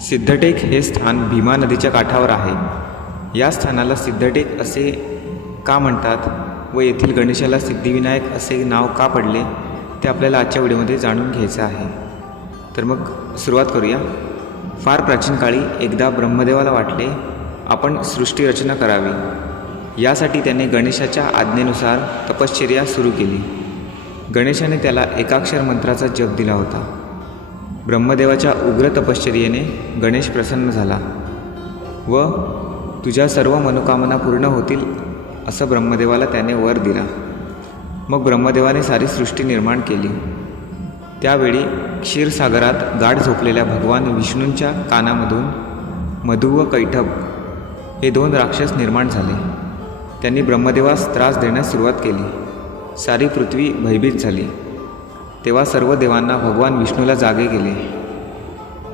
सिद्धटेक हे स्थान भीमा नदीच्या काठावर आहे. या स्थानाला सिद्धटेक असे का म्हणतात व येथील गणेशाला सिद्धिविनायक असे नाव का पडले ते आपल्याला आजच्या व्हिडिओमध्ये जाणून घ्यायचं आहे. तर मग सुरुवात करूया. फार प्राचीन काळी एकदा ब्रह्मदेवाला वाटले आपण सृष्टीरचना करावी. यासाठी त्याने गणेशाच्या आज्ञेनुसार तपश्चर्या सुरू केली. गणेशाने त्याला एकाक्षर मंत्राचा जप दिला होता. ब्रह्मदेवाच्या उग्र तपश्चर्येने गणेश प्रसन्न झाला. व तुझ्या सर्व मनोकामना पूर्ण होतील असं ब्रह्मदेवाला त्याने वर दिला. मग ब्रह्मदेवाने सारी सृष्टी निर्माण केली. त्यावेळी क्षीरसागरात गाढ झोपलेल्या भगवान विष्णूंच्या कानामधून मधु व कैठब हे दोन राक्षस निर्माण झाले. त्यांनी ब्रह्मदेवास त्रास देण्यास सुरुवात केली. सारी पृथ्वी भयभीत झाली. तेव्हा सर्व देवांना भगवान विष्णूला जागे केले.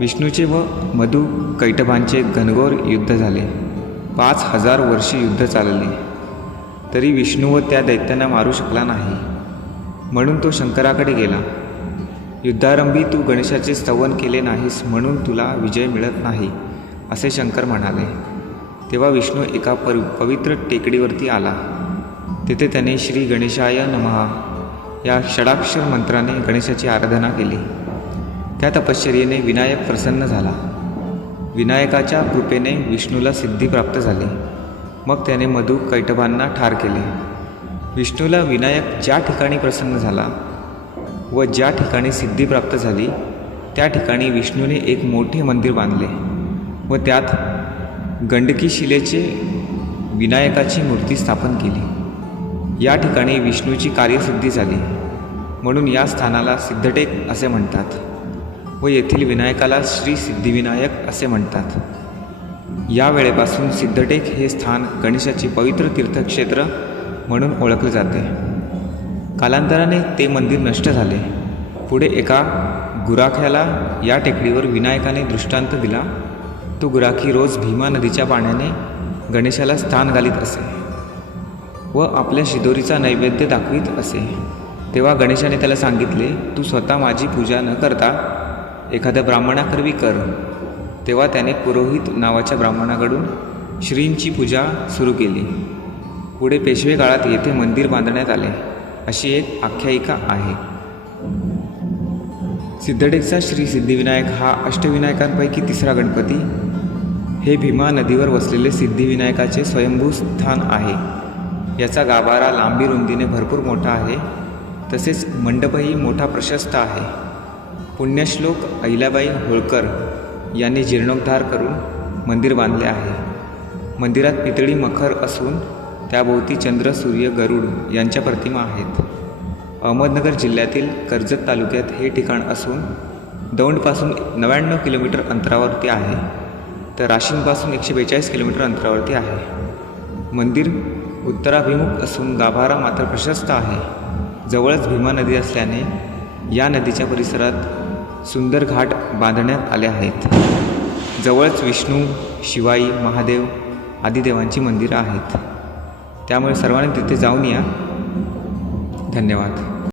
विष्णूचे व मधु कैटभांचे घनघोर युद्ध झाले. पाच हजार वर्षे युद्ध चालले. तरी विष्णू व त्या दैत्यांना मारू शकला नाही. म्हणून तो शंकराकडे गेला. युद्धारंभी तू गणेशाचे स्तवन केले नाहीस म्हणून तुला विजय मिळत नाही असे शंकर म्हणाले. तेव्हा विष्णू एका पर पवित्र टेकडीवरती आला. तेथे त्याने श्री गणेशाय नमहा या षडाक्षर मंत्राने गणेशाची आराधना केली. त्या तपश्चर्येने विनायक प्रसन्न झाला. विनायकाच्या कृपेने विष्णूला सिद्धी प्राप्त झाली. मग त्याने मधु कैटभांना ठार केले. विष्णूला विनायक ज्या ठिकाणी प्रसन्न झाला व ज्या ठिकाणी सिद्धी प्राप्त झाली त्या ठिकाणी विष्णूने एक मोठे मंदिर बांधले व त्यात गंडकी शिलेचे विनायकाची मूर्ती स्थापन केली. या ठिकाणी विष्णूची कार्यसिद्धी झाली. म्हणून या स्थानाला सिद्धटेक असे म्हणतात व येथील विनायकाला श्री सिद्धिविनायक असे म्हणतात. या वेळेपासून सिद्धटेक हे स्थान गणेशाचे पवित्र तीर्थक्षेत्र म्हणून ओळखले जाते. कालांतराने ते मंदिर नष्ट झाले. पुढे एका गुराख्याला या टेकडीवर विनायकाने दृष्टांत दिला. तो गुराखी रोज भीमा नदीच्या पाण्याने गणेशाला स्थान घालीत असे. व आपल्या शिदोरीचा नैवेद्य दाखवीत असे. तेव्हा गणेशाने त्याला सांगितले तू स्वतः माझी पूजा न करता एखाद्या ब्राह्मणाकरवी कर. तेव्हा त्याने पुरोहित नावाच्या ब्राह्मणाकडून श्रींची पूजा सुरू केली. पुढे पेशवे काळात येथे मंदिर बांधण्यात आले. अशी एक आख्यायिका आहे. सिद्धटेकचा श्री सिद्धिविनायक हा अष्टविनायकांपैकी तिसरा गणपती. हे भीमा नदीवर वसलेले सिद्धिविनायकाचे स्वयंभू स्थान आहे. याचा गाभारा लांबी रुंदीने भरपूर मोठा आहे. तसेच मंडपही मोठा प्रशस्त आहे. पुण्यश्लोक अहिल्याबाई होळकर यांनी जीर्णोद्धार करून मंदिर बांधले आहे. मंदिरात पितळी मखर असून त्याभोवती चंद्र सूर्य गरुड यांच्या प्रतिमा आहेत. अहमदनगर जिल्ह्यातील कर्जत तालुक्यात हे ठिकाण असून दौंडपासून नव्याण्णव किलोमीटर अंतरावरती आहे. तर राशींपासून एकशे बेचाळीस किलोमीटर अंतरावरती आहे. मंदिर उत्तराभिमुख असून गाभारा मात्र प्रशस्त आहे. जवळच भीमा नदी असल्याने या नदीच्या परिसरात सुंदर घाट बांधण्यात आले आहेत. जवळच विष्णू शिवाई महादेव आदी देवांची मंदिरं आहेत. त्यामुळे सर्वांनी तिथे जाऊन या. धन्यवाद.